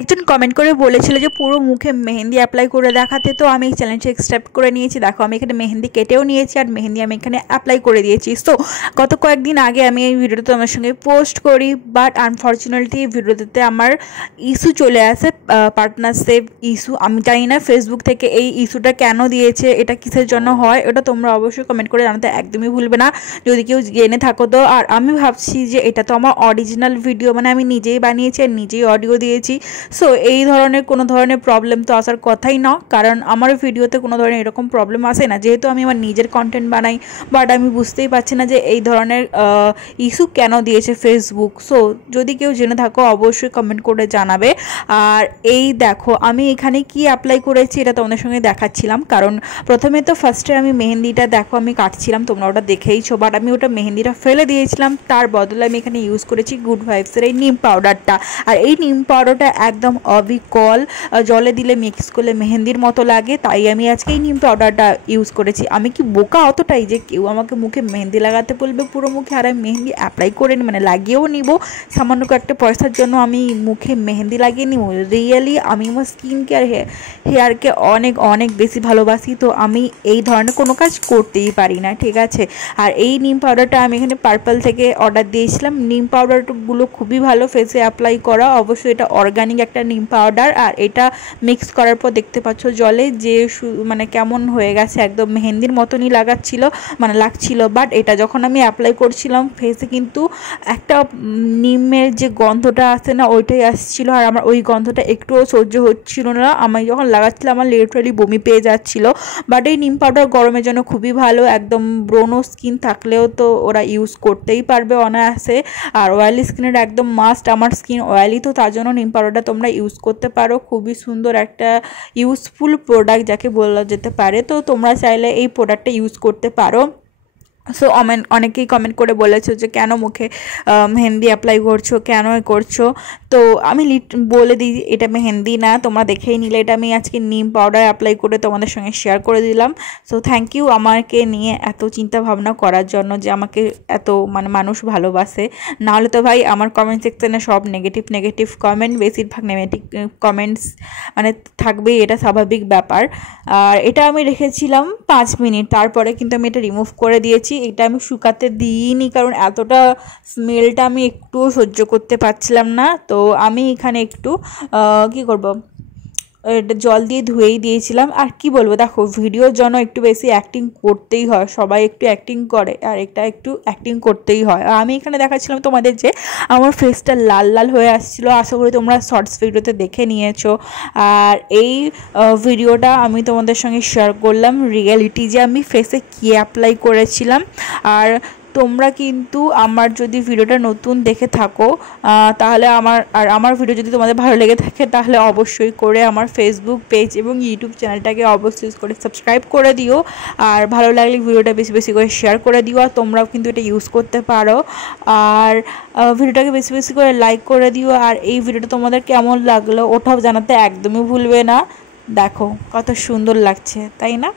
একজন কমেন্ট করে বলেছিল যে পুরো মুখে মেহেন্দি অ্যাপ্লাই করে দেখাতে, তো আমি এই চ্যালেঞ্জটা অ্যাকসেপ্ট করে নিয়েছি। দেখো আমি এখানে মেহেন্দি কেটেও নিয়েছি আর মেহেন্দি আমি এখানে অ্যাপ্লাই করে দিয়েছি। সো গত কয়েকদিন আগে আমি এই ভিডিওটা তোমার সঙ্গে পোস্ট করি, বাট আনফর্চুনেটলি এই ভিডিওতে আমার ইস্যু চলে আসে, পার্টনার সেভ ইস্যু। আমি জানি না ফেসবুক থেকে এই ইস্যুটা কেন দিয়েছে, এটা কিসের জন্য হয়, ওটা তোমরা অবশ্যই কমেন্ট করে জানাতে একদমই ভুলবে না যদি কেউ জেনে থাকো তো। আর আমি ভাবছি যে এটা তো আমার অরিজিনাল ভিডিও, মানে আমি নিজেই বানিয়েছি আর নিজেই অডিও দিয়েছি। সো এই ধরনের কোনো ধরনের প্রবলেম তো আসার কথাই না, কারণ আমার ভিডিওতে কোনো ধরনের এরকম প্রবলেম আসে না, যেহেতু আমি আমার নিজের কন্টেন্ট বানাই। বাট আমি বুঝতেই পারছি না যে এই ধরনের ইস্যু কেন দিয়েছে ফেসবুক। সো যদি কেউ জেনে থাকো অবশ্যই কমেন্ট করে জানাবে। আর এই দেখো আমি এখানে কি অ্যাপ্লাই করেছি এটা তোমাদের সঙ্গে দেখাচ্ছিলাম, কারণ প্রথমে তো ফার্স্টে আমি মেহেন্দিটা দেখো আমি কাটছিলাম, তোমরা ওটা দেখেইছো, বাট আমি ওটা মেহেন্দিটা ফেলে দিয়েছিলাম। তার বদলে আমি এখানে ইউজ করেছি গুড ভাইবসের এই নিম পাউডারটা। আর এই নিম পাউডারটা একদম অবিকল, জলে দিলে মিক্স করলে মেহেন্দির মতো লাগে, তাই আমি আজকে এই নিম পাউডারটা ইউজ করেছি। আমি কি বোকা অতটাই যে কেউ আমাকে মুখে মেহেন্দি লাগাতে বলবে পুরো মুখে আর আমি মেহেন্দি অ্যাপ্লাই করে মানে লাগিয়েও নিব সামান্য একটা পয়সার জন্য, আমি মুখে মেহেন্দি লাগিয়ে নিব? রিয়েলি আমি আমার স্কিন কেয়ার হেয়ারকে অনেক অনেক বেশি ভালোবাসি, তো আমি এই ধরনের কোনো কাজ করতেই পারি না, ঠিক আছে। আর এই নিম পাউডারটা আমি এখানে পার্পল থেকে অর্ডার দিয়েছিলাম। নিম পাউডারগুলো খুবই ভালো ফেসে অ্যাপ্লাই করা, অবশ্যই এটা অর্গানিক একটা নিম পাউডার। আর এটা মিক্স করার পর দেখতে পাচ্ছ জলে যে মানে কেমন হয়ে গেছে, একদম মেহেন্দির মতনই লাগছিল। বাট এটা যখন আমি অ্যাপ্লাই করছিলাম ফেসে কিন্তু একটা নিমের যে গন্ধটা আসে না ওইটাই আসছিল, আর আমার ওই গন্ধটা একটুও সহ্য হচ্ছিল না। আমি যখন লাগাচ্ছিলাম আমার লিটারালি বমি পেয়ে যাচ্ছিল। বাট এই নিম পাউডার গরমের জন্য খুবই ভালো, একদম ব্রোনো স্কিন থাকলেও তো ওরা ইউজ করতেই পারবে অনায়াসে। আর অয়েলি স্কিনের একদম মাস্ট, আমার স্কিন অয়েলি, তো তার জন্য নিম পাউডারটা তোমরা ইউজ করতে পারো। খুবই সুন্দর একটা ইউজফুল প্রোডাক্ট যাকে বলা যেতে পারে, তো তোমরা চাইলে এই প্রোডাক্টটা ইউজ করতে পারো। সো অনেকেই কমেন্ট করে বলেছো যে কেন মুখে মেহেন্দি অ্যাপ্লাই করছো, কেন করছো। তো আমি বলে দিই এটা মেহেন্দি না, তোমরা দেখেই নিলে এটা আমি আজকে নিম পাউডার অ্যাপ্লাই করে তোমাদের সঙ্গে শেয়ার করে দিলাম। সো থ্যাংক ইউ আমাকে নিয়ে এত চিন্তা ভাবনা করার জন্য, যে আমাকে এত মানে মানুষ ভালোবাসে। নাহলে তো ভাই আমার কমেন্ট সেকশানে সব নেগেটিভ কমেন্ট, বেশিরভাগ নেগেটিভ কমেন্টস মানে থাকবেই, এটা স্বাভাবিক ব্যাপার। আর এটা আমি রেখেছিলাম 5 মিনিট, তারপরে কিন্তু আমি এটা রিমুভ করে দিয়েছি। এটা আমি শুকাতে দিইনি, কারণ এতটা স্মেলটা আমি একটুও সহ্য করতে পারছিলাম না। তো আমি এখানে একটু কি করব, এটা জল দিয়ে ধুয়েই দিয়েছিলাম। আর কি বলবো, দেখো ভিডিওর জন্য একটু বেশি অ্যাক্টিং করতেই হয়, সবাই একটু অ্যাক্টিং করে, আর এটা একটু অ্যাক্টিং করতেই হয়। আর আমি এখানে দেখাচ্ছিলাম তোমাদের যে আমার ফেসটা লাল লাল হয়ে আসছিলো, আশা করি তোমরা শর্টস ভিডিওতে দেখে নিয়েছো। আর এই ভিডিওটা আমি তোমাদের সঙ্গে শেয়ার করলাম রিয়েলিটি, যে আমি ফেসে কী অ্যাপ্লাই করেছিলাম। আর তোমরা কিন্তু আমার যদি ভিডিওটা নতুন দেখে থাকো তাহলে আমার ভিডিও যদি তোমাদের ভালো লেগে থাকে তাহলে অবশ্যই করে আমার ফেসবুক পেজ এবং ইউটিউব চ্যানেলটাকে অবশ্যই করে সাবস্ক্রাইব করে দিও। আর ভালো লাগলে ভিডিওটা বেশি বেশি করে শেয়ার করে দিও, আর তোমরাও কিন্তু এটা ইউজ করতে পারো। আর ভিডিওটাকে বেশি বেশি করে লাইক করে দিও। আর এই ভিডিওটা তোমাদের কেমন লাগলো ওটাও জানাতে একদমই ভুলবে না। দেখো কত সুন্দর লাগছে, তাই না?